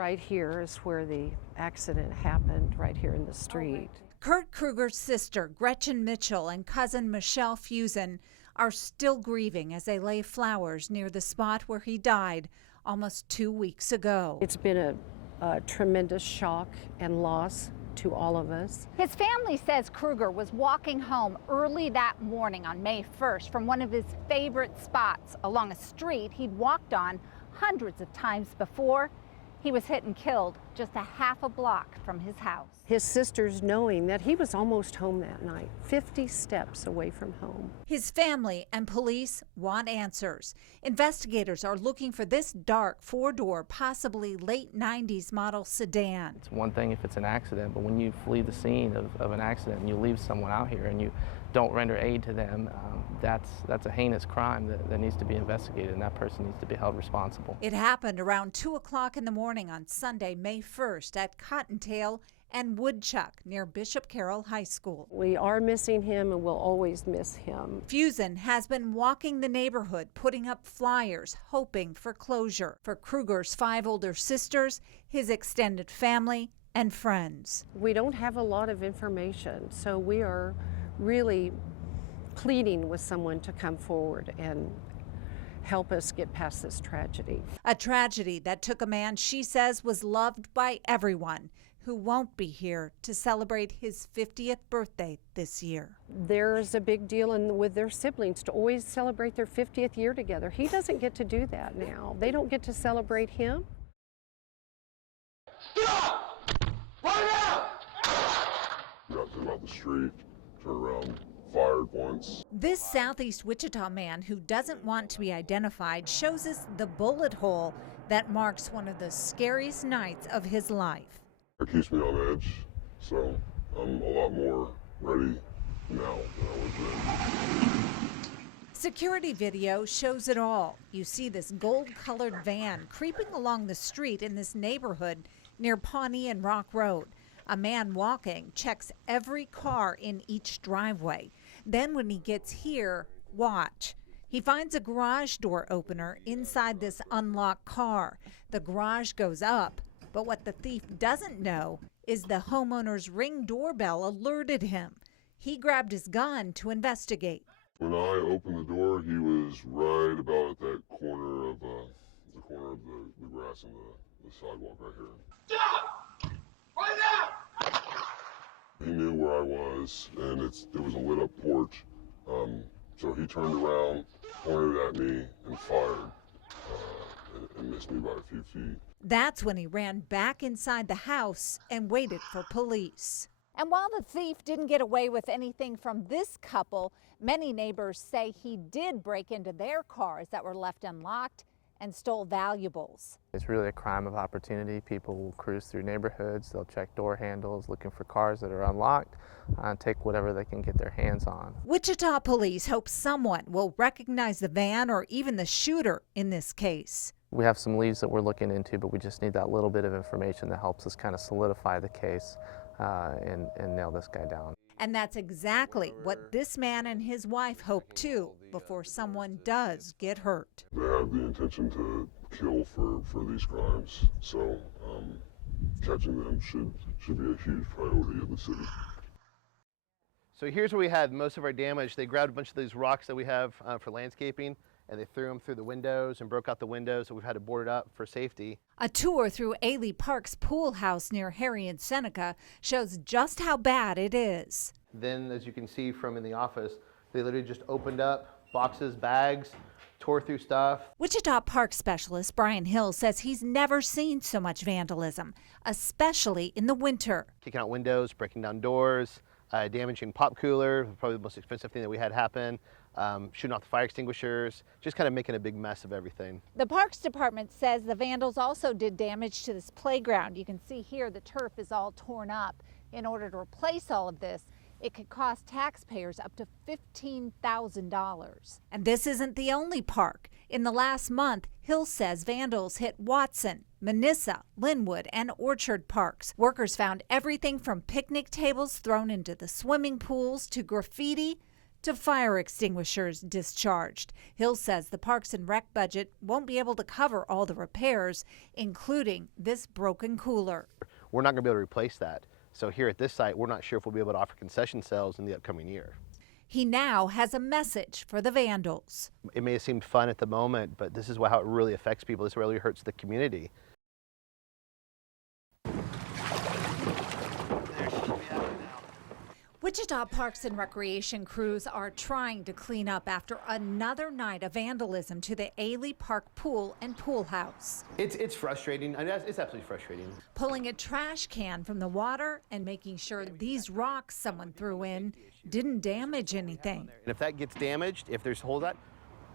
Right here is where the accident happened, right here in the street. Kurt Krueger's sister, Gretchen Mitchell, and cousin Michelle Fusen are still grieving as they lay flowers near the spot where he died almost 2 weeks ago. It's been a tremendous shock and loss to all of us. His family says Krueger was walking home early that morning on May 1st from one of his favorite spots along a street he'd walked on hundreds of times before. He was hit and killed just a half a block from his house. His sisters knowing that he was almost home that night, 50 steps away from home. His family and police want answers. Investigators are looking for this dark four-door, possibly late 90s model sedan. It's one thing if it's an accident, but when you flee the scene of an accident and you leave someone out here and you don't render aid to them, that's a heinous crime that needs to be investigated, and that person needs to be held responsible. It happened around 2 o'clock in the morning on Sunday, May 1st at Cottontail and Woodchuck near Bishop Carroll High School. We are missing him and we'll always miss him. Fusen has been walking the neighborhood, putting up flyers, hoping for closure for Krueger's 5 older sisters, his extended family, and friends. We don't have a lot of information, so we are really pleading with someone to come forward and help us get past this tragedy. A tragedy that took a man she says was loved by everyone, who won't be here to celebrate his 50th birthday this year. There's a big deal with their siblings to always celebrate their 50th year together. He doesn't get to do that now. They don't get to celebrate him. Stop! Right now! Got to about the street, turn around, fired once. This Southeast Wichita man who doesn't want to be identified shows us the bullet hole that marks one of the scariest nights of his life. It keeps me on edge, so I'm a lot more ready now than I was then. Security video shows it all. You see this gold-colored van creeping along the street in this neighborhood near Pawnee and Rock Road. A man walking checks every car in each driveway. Then when he gets here, watch. He finds a garage door opener inside this unlocked car. The garage goes up, but what the thief doesn't know is the homeowner's Ring doorbell alerted him. He grabbed his gun to investigate. When I opened the door, he was right about at that corner of the grass and the sidewalk right here. Stop! Right now! He knew where I was, and it was a lit up porch. So he turned around, pointed at me, and fired, and missed me by a few feet. That's when he ran back inside the house and waited for police. And while the thief didn't get away with anything from this couple, many neighbors say he did break into their cars that were left unlocked and stole valuables. It's really a crime of opportunity. People will cruise through neighborhoods, they'll check door handles, looking for cars that are unlocked, and take whatever they can get their hands on. Wichita police hope someone will recognize the van or even the shooter in this case. We have some leads that we're looking into, but we just need that little bit of information that helps us kind of solidify the case and nail this guy down. And that's exactly what this man and his wife hope too, before someone does get hurt. They have the intention to kill for these crimes, so catching them should be a huge priority in the city. So here's where we had most of our damage. They grabbed a bunch of these rocks that we have for landscaping, and they threw them through the windows and broke out the windows, so we've had to board it up for safety. A tour through Ailey Park's pool house near Harry and Seneca shows just how bad it is. Then, as you can see from in the office, they literally just opened up boxes, bags, tore through stuff. Wichita Park specialist Brian Hill says he's never seen so much vandalism, especially in the winter. Kicking out windows, breaking down doors, damaging pop cooler, probably the most expensive thing that we had happen. Shooting off the fire extinguishers, just kind of making a big mess of everything. The Parks Department says the vandals also did damage to this playground. You can see here the turf is all torn up. In order to replace all of this, it could cost taxpayers up to $15,000. And this isn't the only park. In the last month, Hill says vandals hit Watson, Manissa, Linwood, and Orchard parks. Workers found everything from picnic tables thrown into the swimming pools to graffiti to fire extinguishers discharged. Hill says the Parks and Rec budget won't be able to cover all the repairs, including this broken cooler. We're not going to be able to replace that. So here at this site, we're not sure if we'll be able to offer concession sales in the upcoming year. He now has a message for the vandals. It may have seemed fun at the moment, but this is how it really affects people. This really hurts the community. Wichita Parks and Recreation crews are trying to clean up after another night of vandalism to the Ailey Park pool and pool house. It's frustrating. I mean, it's absolutely frustrating. Pulling a trash can from the water and making sure these rocks someone threw in didn't damage anything. And if that gets damaged, if there's holes that,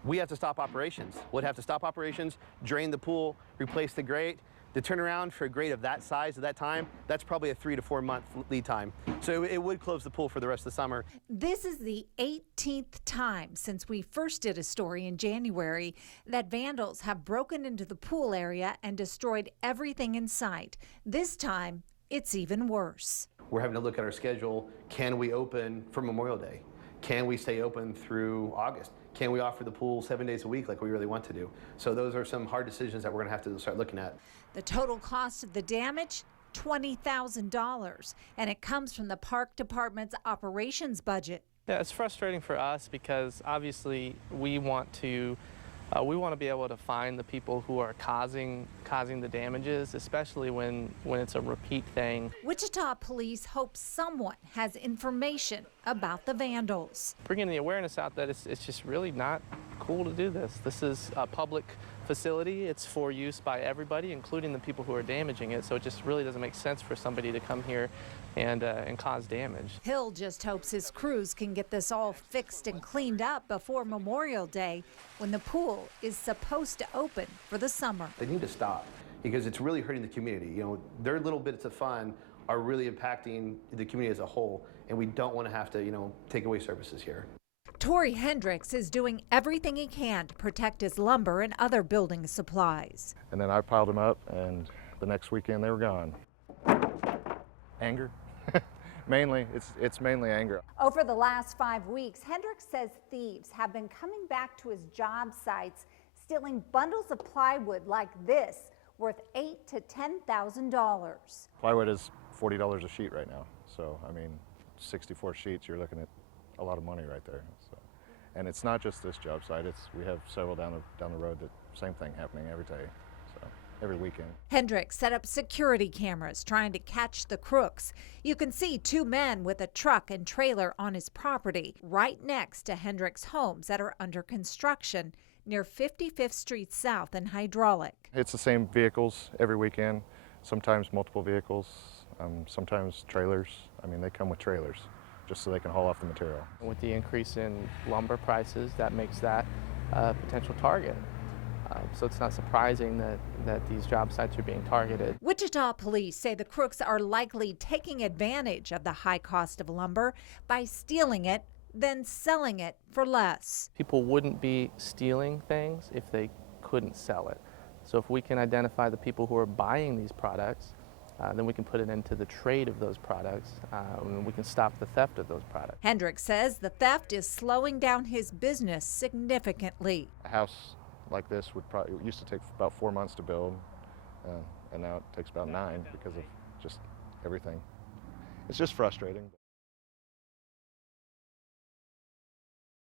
we have to stop operations. We'd have to stop operations, drain the pool, replace the grate. The turnaround for a grate of that size at that time, that's probably a 3 to 4 month lead time. So it would close the pool for the rest of the summer. This is the 18th time since we first did a story in January that vandals have broken into the pool area and destroyed everything in sight. This time, it's even worse. We're having to look at our schedule. Can we open for Memorial Day? Can we stay open through August? Can we offer the pool 7 days a week like we really want to do? So those are some hard decisions that we're going to have to start looking at. The total cost of the damage, $20,000, and it comes from the park department's operations budget. Yeah, it's frustrating for us because obviously we want to be able to find the people who are causing the damages, especially when it's a repeat thing. Wichita police hope someone has information about the vandals. Bringing the awareness out that it's just really not cool to do this. This is a public facility. It's for use by everybody, including the people who are damaging it. So it just really doesn't make sense for somebody to come here and cause damage. Hill just hopes his crews can get this all fixed and cleaned up before Memorial Day, when the pool is supposed to open for the summer. They need to stop because it's really hurting the community. You know, their little bits of fun are really impacting the community as a whole, and we don't want to have to, take away services here. Torrey Hendricks is doing everything he can to protect his lumber and other building supplies. And then I piled them up, and the next weekend they were gone. Anger. Mainly, it's mainly anger. Over the last 5 weeks, Hendricks says thieves have been coming back to his job sites, stealing bundles of plywood like this, worth $8,000 to $10,000. Plywood is $40 a sheet right now. So, I mean, 64 sheets, you're looking at a lot of money right there. So, and it's not just this job site. We have several down the road that same thing happening every day. So, every weekend. Hendricks set up security cameras trying to catch the crooks. You can see 2 men with a truck and trailer on his property right next to Hendricks' homes that are under construction near 55th Street South and Hydraulic. It's the same vehicles every weekend, sometimes multiple vehicles, sometimes trailers. I mean, they come with trailers just so they can haul off the material. With the increase in lumber prices, that makes that a potential target. So it's not surprising that these job sites are being targeted. Wichita police say the crooks are likely taking advantage of the high cost of lumber by stealing it, then selling it for less. People wouldn't be stealing things if they couldn't sell it. So if we can identify the people who are buying these products, then we can put it into the trade of those products, and we can stop the theft of those products. Hendricks says the theft is slowing down his business significantly. A house like this used to take about 4 months to build, and now it takes about 9 because of just everything. It's just frustrating.